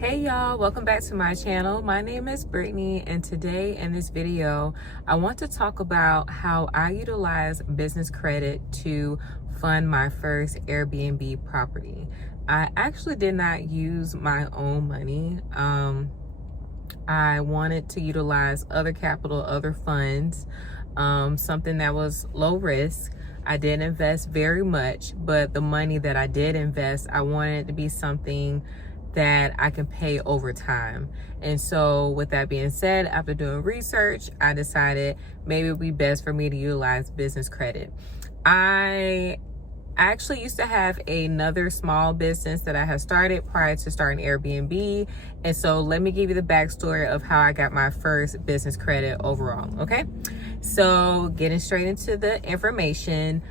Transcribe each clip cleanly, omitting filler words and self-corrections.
Hey y'all, welcome back to my channel. My name is Brittany, and today in this video I want to talk about how I utilize business credit to fund my first Airbnb property. I actually did not use my own money. I wanted to utilize other capital, other funds, something that was low risk. I didn't invest very much, but the money that I did invest, I wanted it to be something that I can pay over time. And so with that being said, after doing research, I decided maybe it would be best for me to utilize business credit. I actually used to have another small business that I had started prior to starting Airbnb. And so let me give you the backstory of how I got my first business credit overall, okay? So getting straight into the information,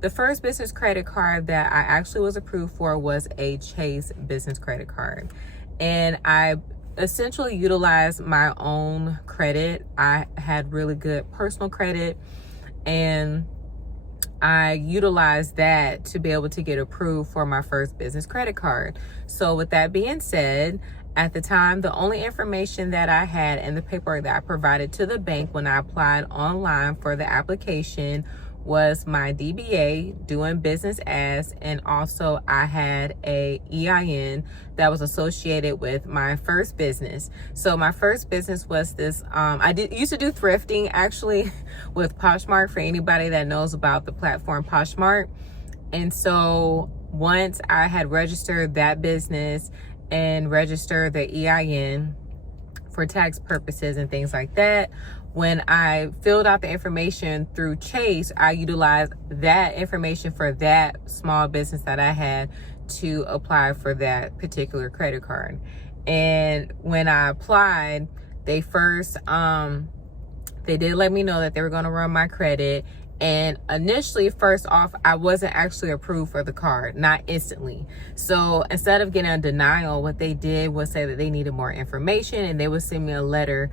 the first business credit card that I actually was approved for was a Chase business credit card. And I essentially utilized my own credit. I had really good personal credit, and I utilized that to be able to get approved for my first business credit card. So with that being said, at the time, the only information that I had and the paperwork that I provided to the bank when I applied online for the application was my DBA, doing business as, and also I had a EIN that was associated with my first business. So my first business was this, used to do thrifting actually with Poshmark, for anybody that knows about the platform Poshmark. And so once I had registered that business and registered the EIN for tax purposes and things like that, when I filled out the information through Chase, I utilized that information for that small business that I had to apply for that particular credit card. And when I applied, they did let me know that they were going to run my credit. And initially, first off, I wasn't actually approved for the card, not instantly. So instead of getting a denial, what they did was say that they needed more information, and they would send me a letter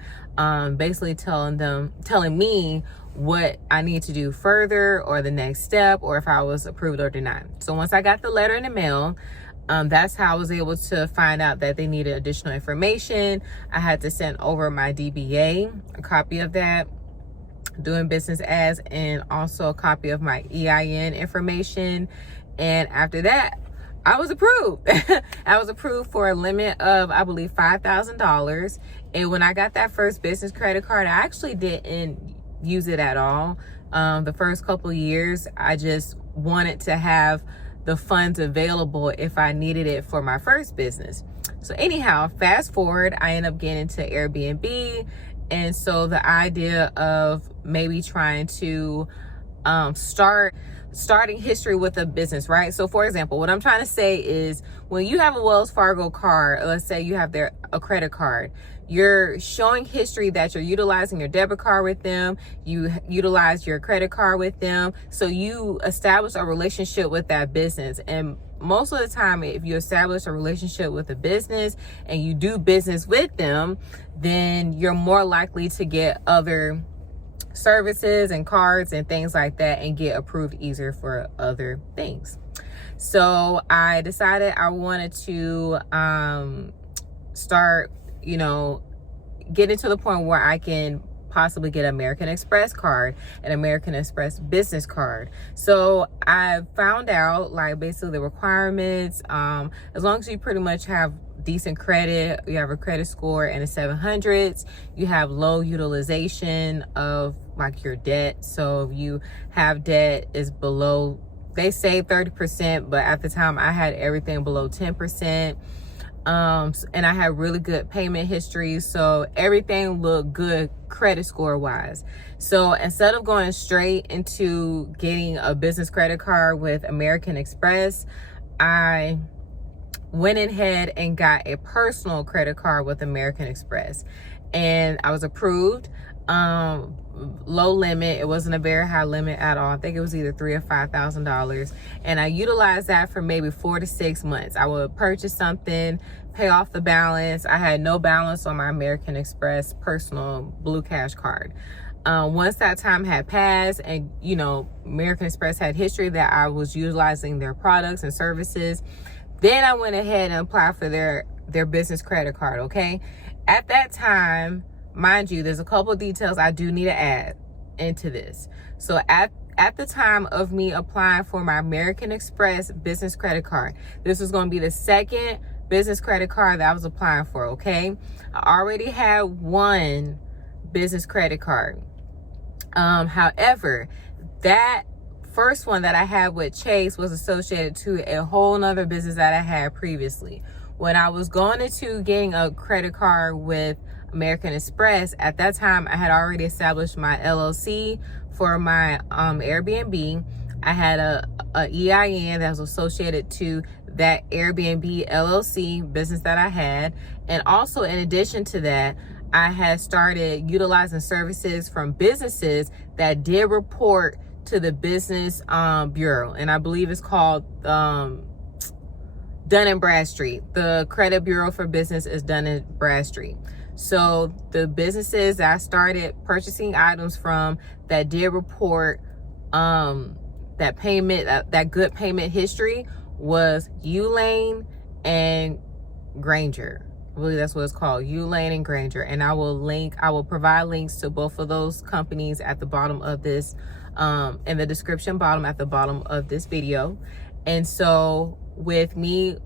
basically telling me what I need to do further, or the next step, or if I was approved or denied. So once I got the letter in the mail, that's how I was able to find out that they needed additional information. I had to send over my DBA, a copy of that, doing business as, and also a copy of my EIN information. And after that, I was approved. I was approved for a limit of, I believe, $5,000. And when I got that first business credit card, I actually didn't use it at all. The first couple years, I just wanted to have the funds available if I needed it for my first business. So anyhow, fast forward, I ended up getting into Airbnb. And so the idea of maybe trying to starting history with a business, right? So for example, what I'm trying to say is, when you have a Wells Fargo card, let's say you have a credit card, you're showing history that you're utilizing your debit card with them, you utilize your credit card with them, so you establish a relationship with that business. And most of the time, if you establish a relationship with a business and you do business with them, then you're more likely to get other services and cards and things like that and get approved easier for other things. So I decided I wanted to start, getting to the point where I can possibly get an American Express card, an American Express business card. So I found out, like, basically the requirements, as long as you pretty much have decent credit, you have a credit score in the 700s, you have low utilization of like your debt. So if you have debt is below, they say 30%, but at the time I had everything below 10%. And I had really good payment history, so everything looked good credit score wise. So instead of going straight into getting a business credit card with American Express, I went ahead and got a personal credit card with American Express, and I was approved. Low limit, it wasn't a very high limit at all. I think it was either $3,000 or $5,000, and I utilized that for maybe 4 to 6 months. I would purchase something, pay off the balance. I had no balance on my American Express personal Blue Cash card. Once that time had passed, and American Express had history that I was utilizing their products and services, Then I went ahead and applied for their business credit card, okay? At that time, mind you, there's a couple of details I do need to add into this. So at the time of me applying for my American Express business credit card, this was going to be the second business credit card that I was applying for, okay? I already had one business credit card. However, that first one that I had with Chase was associated to a whole nother business that I had previously. When I was going into getting a credit card with American Express, at that time I had already established my LLC for my Airbnb. I had a EIN that was associated to that Airbnb LLC business that I had. And also, in addition to that, I had started utilizing services from businesses that did report to the business bureau, and I believe it's called Dun & Bradstreet. The credit bureau for business is Dun & Bradstreet. So the businesses that I started purchasing items from that did report that payment, that good payment history, was Ulane and Granger. I believe that's what it's called, Ulane and Granger. And I will provide links to both of those companies at the bottom of this, in the description bottom at the bottom of this video. And so with me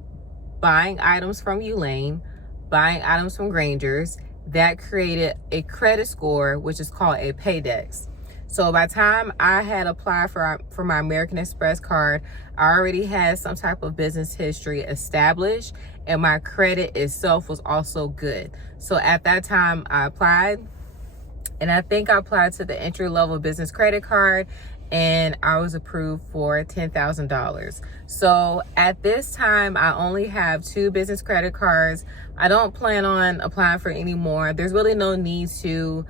buying items from Ulane, buying items from Granger's, that created a credit score, which is called a Paydex. So by the time I had applied for my American Express card, I already had some type of business history established, and my credit itself was also good. So at that time I applied, and I think I applied to the entry-level business credit card, and I was approved for $10,000. So at this time, I only have 2 business credit cards. I don't plan on applying for any more. There's really no need to.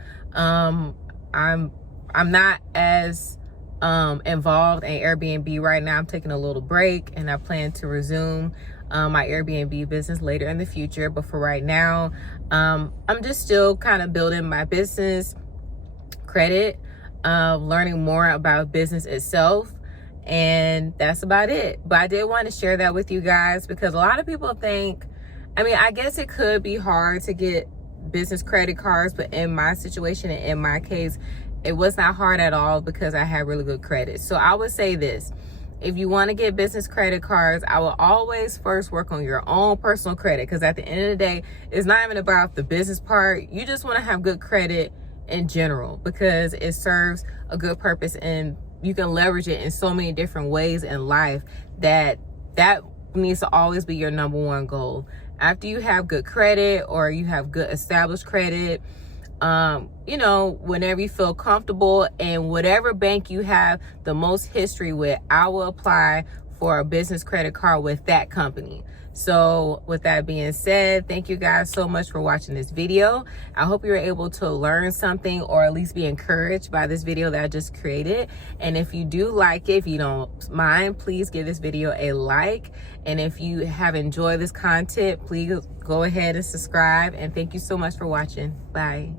I'm not as involved in Airbnb right now. I'm taking a little break, and I plan to resume my Airbnb business later in the future. But for right now, I'm just still kind of building my business credit, learning more about business itself, and that's about it. But I did want to share that with you guys, because a lot of people think, I mean, I guess it could be hard to get business credit cards, but in my situation and in my case, it was not hard at all because I had really good credit. So I would say this: if you want to get business credit cards, I will always first work on your own personal credit, because at the end of the day, it's not even about the business part. You just want to have good credit in general, because it serves a good purpose, and you can leverage it in so many different ways in life. That needs to always be your number one goal. After you have good credit, or you have good established credit, you know, whenever you feel comfortable, and whatever bank you have the most history with, I will apply for a business credit card with that company. So with that being said, thank you guys so much for watching this video. I hope you were able to learn something, or at least be encouraged by this video that I just created. And if you do like it, if you don't mind, please give this video a like. And if you have enjoyed this content, please go ahead and subscribe. And thank you so much for watching. Bye.